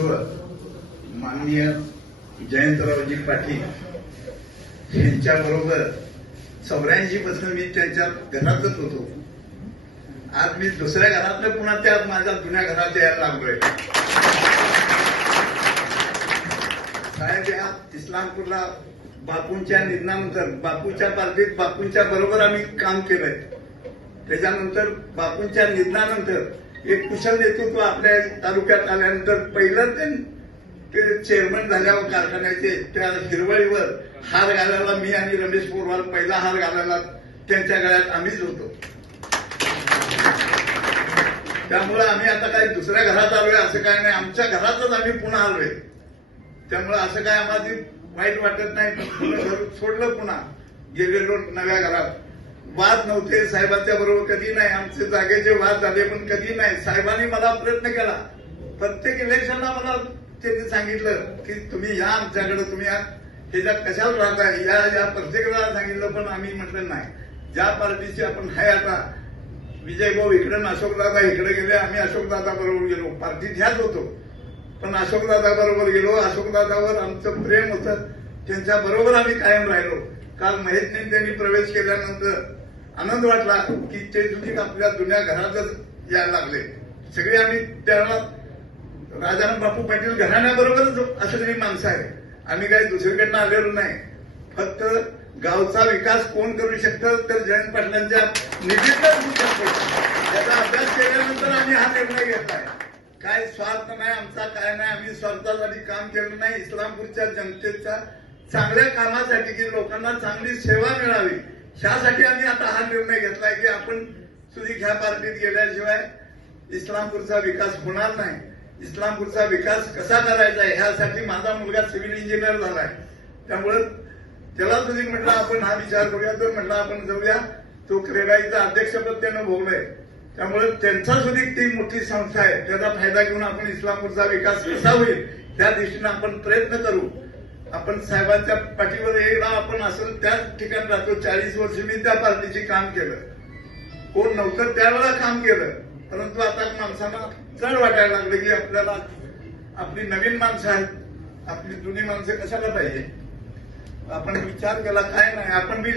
नेतृत्व माननीय जयंतरावजी पाटील यांच्याबरोबर 84 पासून मी त्यांच्या घरातच होतो. आज मी दुसऱ्या घरातलं पुन्हा त्या माझ्या जुन्या घरात यायला लागलोय. साहेब या इस्लामपूरला बापूंच्या निधनानंतर बापूच्या पार्टीत बापूंच्या बरोबर आम्ही काम केलंय. त्याच्यानंतर बापूंच्या निधनानंतर एक कुशल नेतृत्व आपल्या तालुक्यात आल्यानंतर पहिलं ते चेअरमन झाल्यावर कारखान्याचे त्या हिरवळीवर हार घालायला मी आणि रमेश पोरवाल पहिला हार घालायला त्यांच्या गळ्यात आम्हीच होतो. त्यामुळे आम्ही आता काही दुसऱ्या घरात आलोय असं काय नाही, आमच्या घरातच आम्ही पुन्हा आलोय. त्यामुळे असं काय आम्हाला वाईट वाटत नाही. घर सोडलं पुन्हा गेलेलो नव्या घरात. वाद नव्हते साहेबांच्या बरोबर कधी नाही, आमचे जागेचे वाद झाले पण कधी नाही. साहेबांनी मला प्रयत्न केला, प्रत्येक इलेक्शनला मला त्यांनी सांगितलं की तुम्ही या आमच्याकडे, तुम्ही या ह्याच्यात कशाला राहताय, या प्रत्येकाला सांगितलं. पण आम्ही म्हटलं नाही, ज्या पार्टीची आपण आहे आता विजय भाऊ इकडे अशोकदादा इकडे गेले, आम्ही अशोकदादा बरोबर गेलो. पार्टीत ह्याच होतो पण अशोकदादा बरोबर गेलो. अशोकदादावर आमचं प्रेम होतं, त्यांच्या बरोबर आम्ही कायम राहिलो. काल महेशने त्यांनी प्रवेश केल्यानंतर आनंद वाटला की ते सुद्धा आपल्या जुन्या घरातच यायला लागले. सगळे आम्ही त्याला राजाराम बापू पाटील घराण्याबरोबरच असलेली माणसं आहे. आम्ही काही दुसरीकडनं आलेलो नाही. फक्त गावचा विकास कोण करू शकतं तर जयंत पाटलांच्या निधीतच होऊ शकतो. त्याचा अभ्यास केल्यानंतर आम्ही हा निर्णय घेतलाय. काय स्वार्थ नाही आमचा, काय नाही, आम्ही स्वार्थासाठी काम केलं नाही. इस्लामपूरच्या जनतेच्या चांगल्या कामासाठी की लोकांना चांगली सेवा मिळावी ह्यासाठी आम्ही आता हा निर्णय घेतलाय की आपण सुधी ह्या पार्टीत गेल्याशिवाय इस्लामपूरचा विकास होणार नाही. इस्लामपूरचा विकास कसा करायचा आहे ह्यासाठी माझा मुलगा सिव्हिल इंजिनियर झालाय. त्यामुळे त्याला सुधी म्हटलं आपण हा विचार करूया, तर म्हटलं आपण जाऊया. तो क्रेडाईचं अध्यक्षपद त्यानं भोगलंय. त्यामुळे त्यांचा सुधी ती मोठी संस्था आहे, त्याचा फायदा घेऊन आपण इस्लामपूरचा विकास कसा होईल त्या दृष्टीनं आपण प्रयत्न करू. आपण साहेबांच्या पाठीवर एकदा आपण असं त्याच ठिकाणी राहतो. 40 वर्ष मी त्या पार्टीची काम केलं, कोण नव्हतं त्यावेळेला काम केलं. परंतु आता माणसांना चढ वाटायला लागले की आपल्याला आपली नवीन माणसं आहेत, आपली जुनी माणसं कशाला पाहिजे. आपण विचार केला काय नाही, आपण बी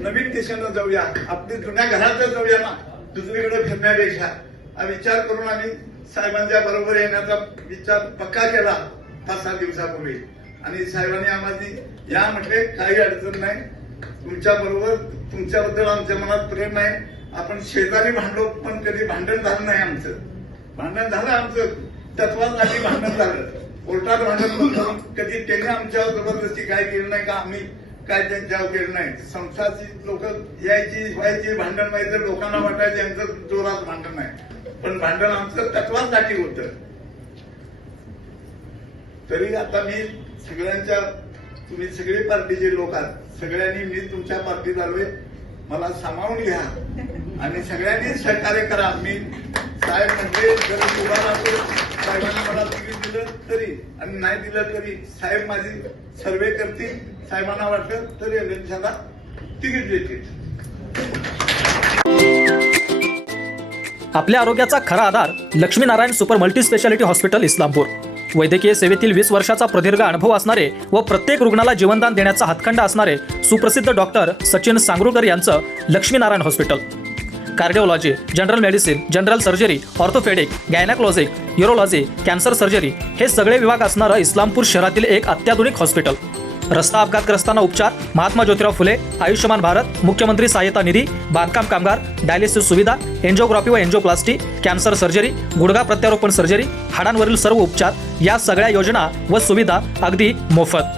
नवीन दिशेनं जाऊया, आपली जुन्या घरातच जाऊया ना, दुसरीकडे फिरण्यापेक्षा. हा विचार करून आम्ही साहेबांच्या बरोबर येण्याचा विचार पक्का केला 5-6 दिवसापूर्वी. आणि साहेबांनी आम्हाला या म्हटले काही अडचण नाही, तुमच्या बरोबर, तुमच्याबद्दल आमच्या मनात प्रेम आहे. आपण शेजारी भांडलो पण कधी भांडण झालं नाही आमचं. भांडण झालं आमचं तत्वासाठी भांडण झालं, कोर्टात भांडण करून कधी त्यांनी आमच्यावर जबरदस्ती काय केलं नाही का आम्ही काय त्यांच्यावर केलं नाही. संस्थाची लोक यायची व्हायची, भांडण व्हायचं, लोकांना वाटायचं यांचं जोरात भांडण नाही, पण भांडण आमचं तत्वासाठी होतं. तरी आता मी सगळ्यांच्या, तुम्ही सगळे पार्टीचे लोक आहात, सगळ्यांनी मी तुमच्या पार्टीत आलोय, मला सामावून घ्या आणि सगळ्यांनी सहकार्य करा. मी साहेब म्हणजे जर उभा राहतो, साहेबांनी मला तिकीट दिलं तरी आणि नाही दिलं तरी साहेब माझी सर्वे करतील, साहेबांना वाटलं तर इलेक्शनला तिकीट देतील. आपल्या आरोग्याचा खरा आधार Laxminarayan super multi speciality hospital Islampur. वैद्यकीय सेवेतील 20 वर्षाचा प्रदीर्घ अनुभव असणारे व प्रत्येक रुग्णाला जीवनदान देण्याचा हातखंडा असणारे सुप्रसिद्ध डॉक्टर सचिन सांगरुळकर यांचं Laxminarayan hospital. Cardiology, general medicine, general surgery, orthopaedic, gynaecologic, urology, cancer surgery हे सगळे विभाग असणारं इस्लामपूर शहरातील एक अत्याधुनिक हॉस्पिटल. रस्ता अपघातग्रस्तांना उपचार, महात्मा ज्योतिराव फुले, आयुष्यमान भारत, मुख्यमंत्री सहायता निधी, बांधकाम कामगार, डायलिसिस सुविधा, एन्जिओग्राफी व एन्जिओप्लास्टी, कॅन्सर सर्जरी, गुडघा प्रत्यारोपण सर्जरी, हाडांवरील सर्व उपचार या सगळ्या योजना व सुविधा अगदी मोफत.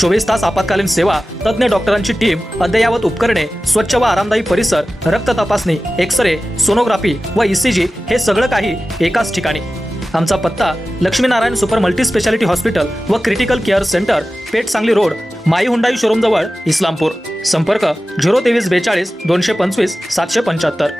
24 तास आपत्कालीन सेवा, तज्ज्ञ डॉक्टरांची टीम, अद्ययावत उपकरणे, स्वच्छ व आरामदायी परिसर, रक्त तपासणी, एक्स-रे, सोनोग्राफी व ECG हे सगळं काही एकाच ठिकाणी. आमचा पत्ता Laxminarayan super multi speciality hospital व critical care centre, Peth Sangli road, my Hyundai showroom जवळ, इस्लामपूर. संपर्क 02342 225 775.